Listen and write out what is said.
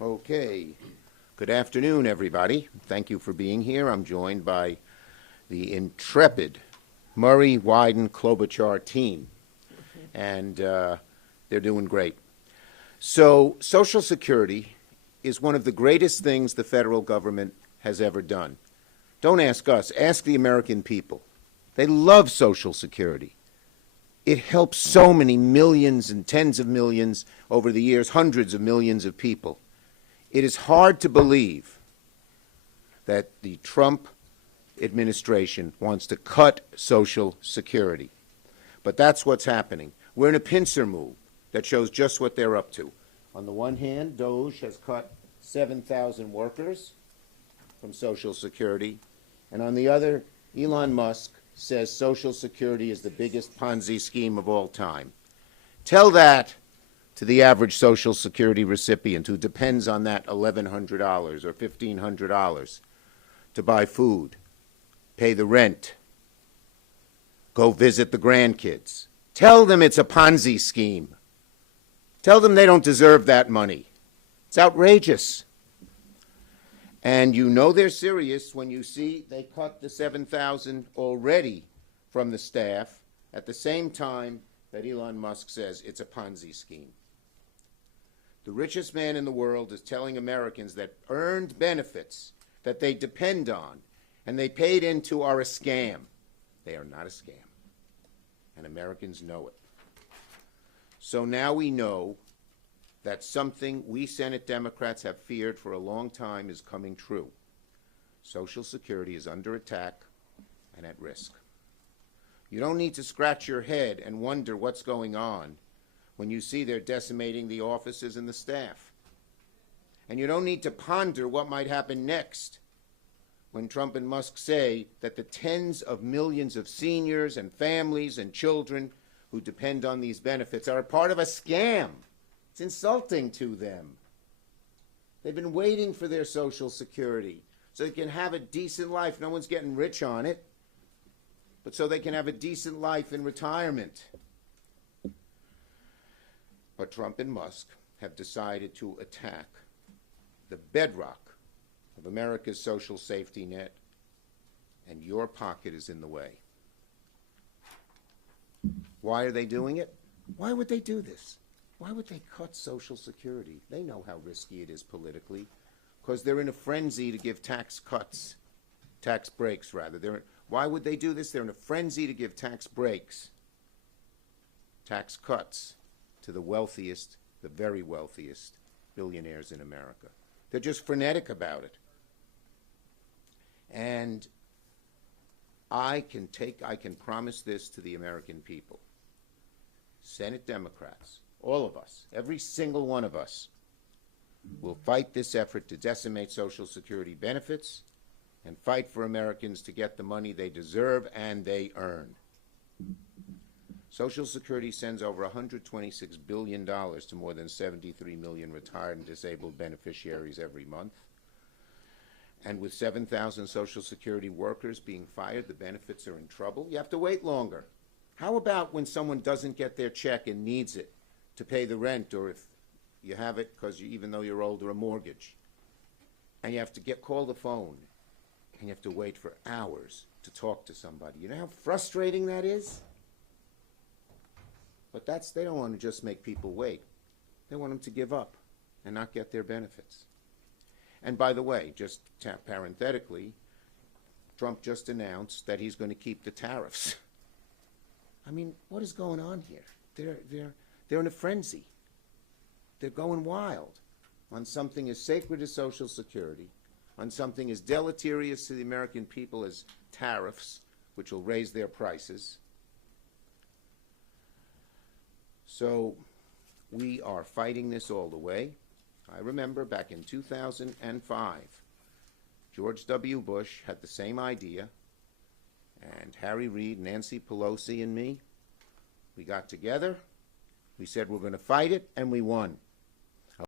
Okay. Good afternoon, everybody. Thank you for being here. I'm joined by the intrepid Murray, Wyden, Klobuchar team, and they're doing great. So, Social Security is one of the greatest things the federal government has ever done. Don't ask us, ask the American people. They love Social Security. It helps so many millions and tens of millions over the years, hundreds of millions of people. It is hard to believe that the Trump administration wants to cut Social Security. But that's what's happening. We're in a pincer move that shows just what they're up to. On the one hand, DOJ has cut 7,000 workers from Social Security. And on the other, Elon Musk says Social Security is the biggest Ponzi scheme of all time. Tell that to the average Social Security recipient who depends on that $1,100 or $1,500 to buy food, pay the rent, go visit the grandkids. Tell them it's a Ponzi scheme. Tell them they don't deserve that money. It's outrageous. And you know they're serious when you see they cut the 7,000 already from the staff at the same time that Elon Musk says it's a Ponzi scheme. The richest man in the world is telling Americans that earned benefits that they depend on and they paid into are a scam. They are not a scam. And Americans know it. So now we know that something we Senate Democrats have feared for a long time is coming true. Social Security is under attack and at risk. You don't need to scratch your head and wonder what's going on when you see they're decimating the offices and the staff. And you don't need to ponder what might happen next when Trump and Musk say that the tens of millions of seniors and families and children who depend on these benefits are a part of a scam. It's insulting to them. They've been waiting for their Social Security so they can have a decent life. No one's getting rich on it, but so they can have a decent life in retirement. But Trump and Musk have decided to attack the bedrock of America's social safety net, and your pocket is in the way. Why are they doing it? Why would they do this? Why would they cut Social Security? They know how risky it is politically, because they're in a frenzy to give tax cuts, tax breaks rather. Why would they do this? They're in a frenzy to give tax breaks, tax cuts to the wealthiest, the very wealthiest billionaires in America. They're just frenetic about it. And I can promise this to the American people. Senate Democrats, all of us, every single one of us, will fight this effort to decimate Social Security benefits and fight for Americans to get the money they deserve and they earn. Social Security sends over $126 billion to more than 73 million retired and disabled beneficiaries every month. And with 7,000 Social Security workers being fired, the benefits are in trouble. You have to wait longer. How about when someone doesn't get their check and needs it to pay the rent, or if you have it because even though you're older, a mortgage, and you have to call the phone, and you have to wait for hours to talk to somebody. You know how frustrating that is? But they don't want to just make people wait. They want them to give up and not get their benefits. And by the way, just parenthetically, Trump just announced that he's going to keep the tariffs. I mean, what is going on here? They're in a frenzy. They're going wild on something as sacred as Social Security, on something as deleterious to the American people as tariffs, which will raise their prices. So we are fighting this all the way. I remember back in 2005, George W. Bush had the same idea, and Harry Reid, Nancy Pelosi, and me, we got together. We said we're going to fight it, and we won.